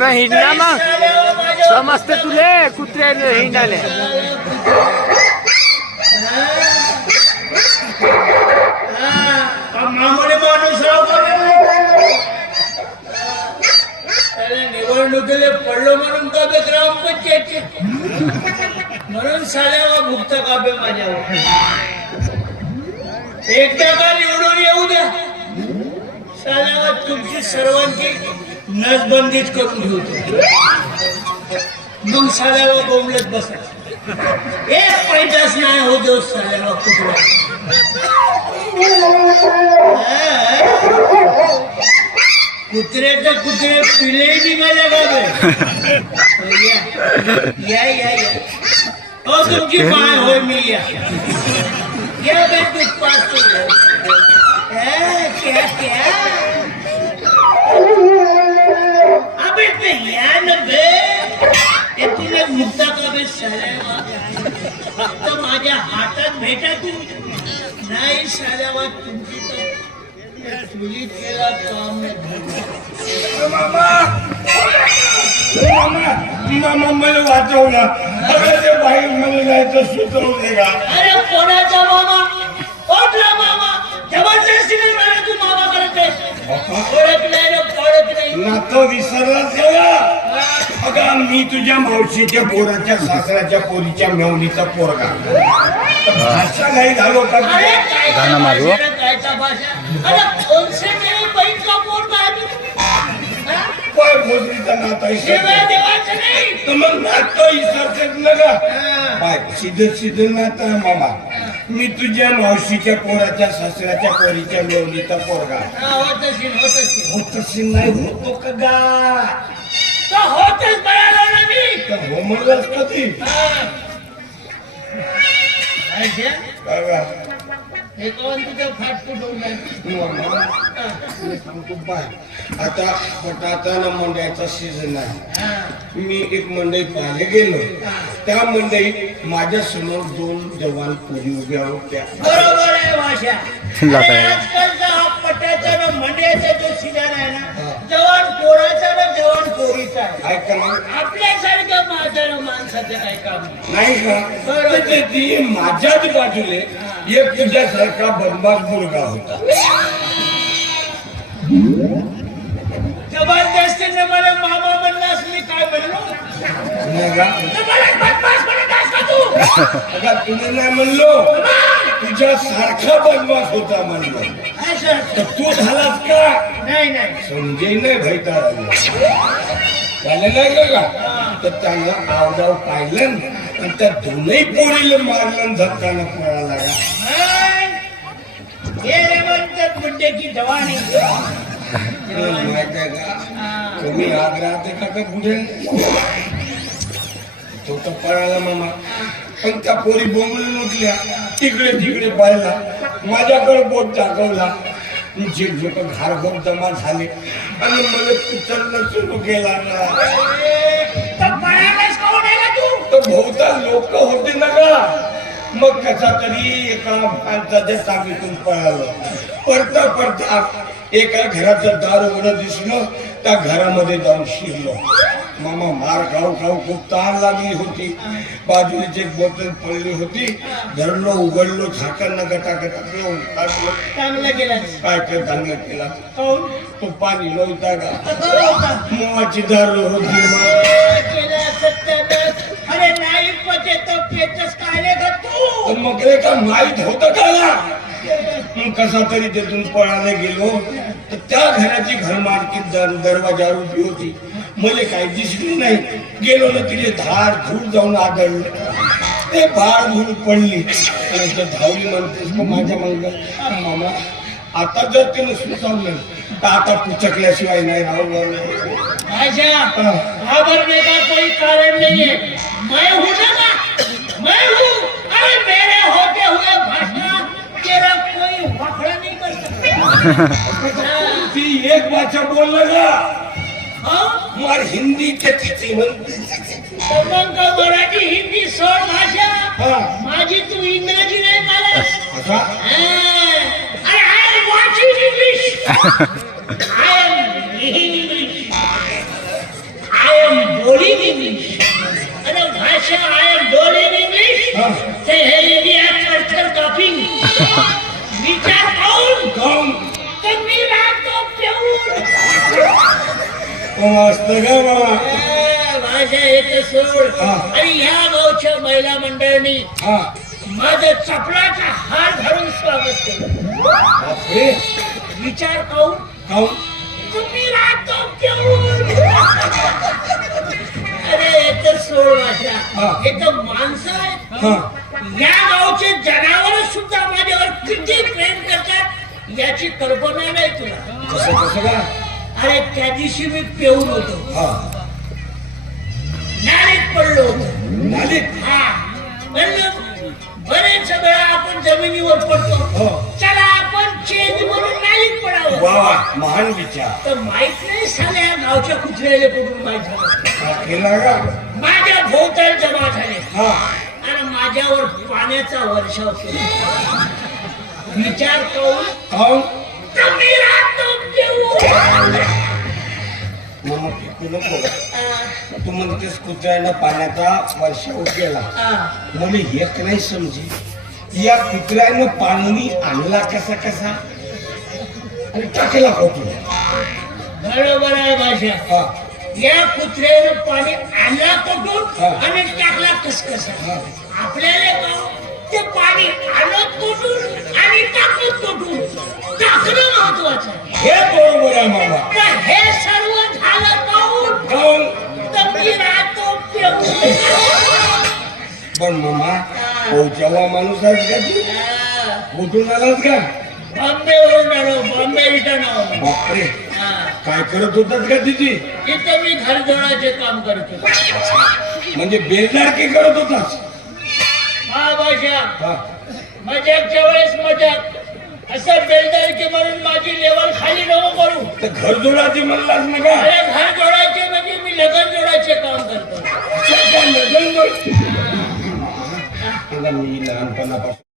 अबे हिंडला. मग समजते तुले कुत्रे हिंडाले निवडणुकीला पडलो म्हणून का बे ग्रामपंचायतचे म्हणून साल्यावा भुक्त काव्य माझ्यावर? एकदा का निवडून येऊ द्या? साल्यावा तुमची सर्वांची नसबंदीच करून ठेवतो मग साल्यावा बोंबलत बसा एक पैदाच नाही हो देऊ साल्यावा कुठला कुत्र्याचं कुत्रे पिले निघाले का बे? या या या हो तुमची माय होय मी या या बे दूध पाचतो क्या क्या? फक्त माझ्या हातात भेटा तुम्ही. नाही साल्यावा तुमची तर केला काम मामा! मला वाचवला अगं ते बाहेर मला जायचं सुचवले का अरे कोणाचा मामा? ओढला मामा? जबरदस्तीने मला तू मामा करते नातं विसरलाच गेला. अगं मी तुझ्या मावशीच्या पोराच्या सासऱ्याच्या पोरीच्या मेवणीचा पोरगा. भाषा नाही झालो का गाणं मेरे? काय हा? पाय भोजरीचा नातं मग नातं विसरतेच ना का? हा. बाय सिधं सिधं नातं मामा. मी तुझ्या मावशीच्या पोराच्या सासऱ्याच्या पोरीच्या मेवणीचा पोरगा. होत असेल होत असेल. होत असेल नाही होतो का गा? तो होतच बळाला ना मी. तर हो म्हणलंच कधी हा. अच्छा, काय बा? हे कोण तुझं फाट मामा, बाय आता बटाटा मंडईचा सीझन आहे. मी एक मंडई पाहायला गेलो. त्या मंडईत माझ्यासमोर दोन जवान पोरी उभ्या होत्या बरोबर आहे भाषा हा पट्ट्याचा ना मंड्याचा जो सिजन आहे ना जवान पोराचा ना जवान पोरीचा आहे. ऐका ना आपल्यासारख्या म्हाताऱ्या माणसाचं काय काम नाही. का? ती माझ्याच बाजूले एक तुझ्यासारखा बदमाश मुलगा होता. जबरदस्तीने मला मामा म्हणलास मी काय म्हणलो? नाही का? तर मला बदमाश म्हणत आहेस का तू? अगं तुला नाही म्हणलो. तुझ्या सारखा बदमाश होता म्हणलो. तर तू झालास का? नाही नाही. समजे नाही भैता झालं नाही का तर त्यानं आवडाव पाहिलं आणि त्या दोनही पोरीला मारलं आणि धक्कानं पळाला का पण रे म्हणतात बुड्ढ्याची जवानी। तुला माहीत आहे का हा. तुम्ही आग राहते का कुठे तो तर पळाला मामा. पण त्या पोरी बोंबलून उठल्या तिकडे तिकडे पाहिला माझ्याकडे बोट जे लोक घारघर जमा झाले. आणि मला उचलणं सुरू केला ना. तर पळायलाच कोण आहे का तू? तर बहुता लोक होते ना का मग कसा तरी एका माणसाच्या सामीतून पळालं. पडता पडता एका घराचं दार उघडं दिसलं त्या घरामध्ये जाऊन शिरलो. मामा मार खाऊ खाऊ खूप ताण लागली होती. एक बोतल पडली होती. धरलो उघडलो झाकांना गटा गटा पिऊन टाकलो चांगलं केलं काय काय चांगलं केला. काहून? तो पाणी नव्हता का? मोहाची दारू होती मग. अरे नाही पते पेचस का तू? तर मग ते का माहीत होतं का? ना मग कसा तरी तिथून पळायला गेलो तर त्या घराची घरमालकी दर दरवाजा उभी होती. मला काही दिसली नाही. गेलो ना तिथे धार धूळ जाऊन आदळलं. ते भार धूळ पडली. धावली म्हणतेस माझ्या मांग मामा आता जर तिने सुचवलं तर आता पुचकल्याशिवाय नाही राहू आशा घाबरने का कोई कारण नहीं है मैं हूं ना मैं हूं. अरे मेरे होते हुए तेरा कोई वखड़ा नहीं कर सकता ती एक भाषा बोललं ना हाँ? मार हिंदी के तिथे म्हणते मग का मराठी हिंदी सोड भाषा हा. माझी तू इंग्रजी नाही मला असा? I am watching English. ग बाबा माझ्या सोड. हा. आणि ह्या गावच्या महिला मंडळांनी हा. माझं चपलाचा हार घालून स्वागत केलं. बापरे. विचार पाहून काहून तुम्ही राहतो केवढ अरे हे तर सोड. हे. तर माणसं आहेत. या गावचे जनावर सुद्धा माझ्यावर किती प्रेम करतात याची कल्पना नाही तुला. कसं कसं का अरे त्या दिवशी मी पेऊन होतो. हा. नालीत पडलो होतो. नालीत? हा. म्हणलं बरेच वेळा आपण जमिनीवर पडतो. हो. चला आपण चेंज म्हणून नालीत पडावं. वा महान विचार. तर माहीत नाही साल्या गावच्या कुत्र्याले कुठून माहीत झालं. हा केला का? माझ्या भोवताल जमा झाले. हा. आणि माझ्यावर पाण्याचा वर्षाव केला. विचार करून काहून मग नको तू म्हणतेस कुत्र्यानं पाण्याचा वर्षाव केला आ, मला एक नाही समजी या कुत्र्यानं पाणी आणला कसा कसा आणि टाकला कुठून बरोबर आहे भाषा या कुत्र्यानं पाणी आणला कुठून. आणि टाकला कस कसा. आपल्याला ते पाणी आणत कुठून पोहोचावा माणूस आहे का तू कुठून आलात का बॉम्बेवरून आलो बॉम्बे रिटर्न आलो. बापरे. काय करत होतात का तिथे? इथं मी घरजोडाचे काम करतो म्हणजे बेलदार की करत होतास? हा हा. मजाकच्या वेळेस मजाक. असं बेलदार की म्हणून माझी लेवल खाली नको करू. तर घर जोडाची म्हणलास ना का? घर जोडायचे म्हणजे मी लगन जोडायचे काम करतो. अच्छा, लग्न जोड- तुला मी लहानपणापासून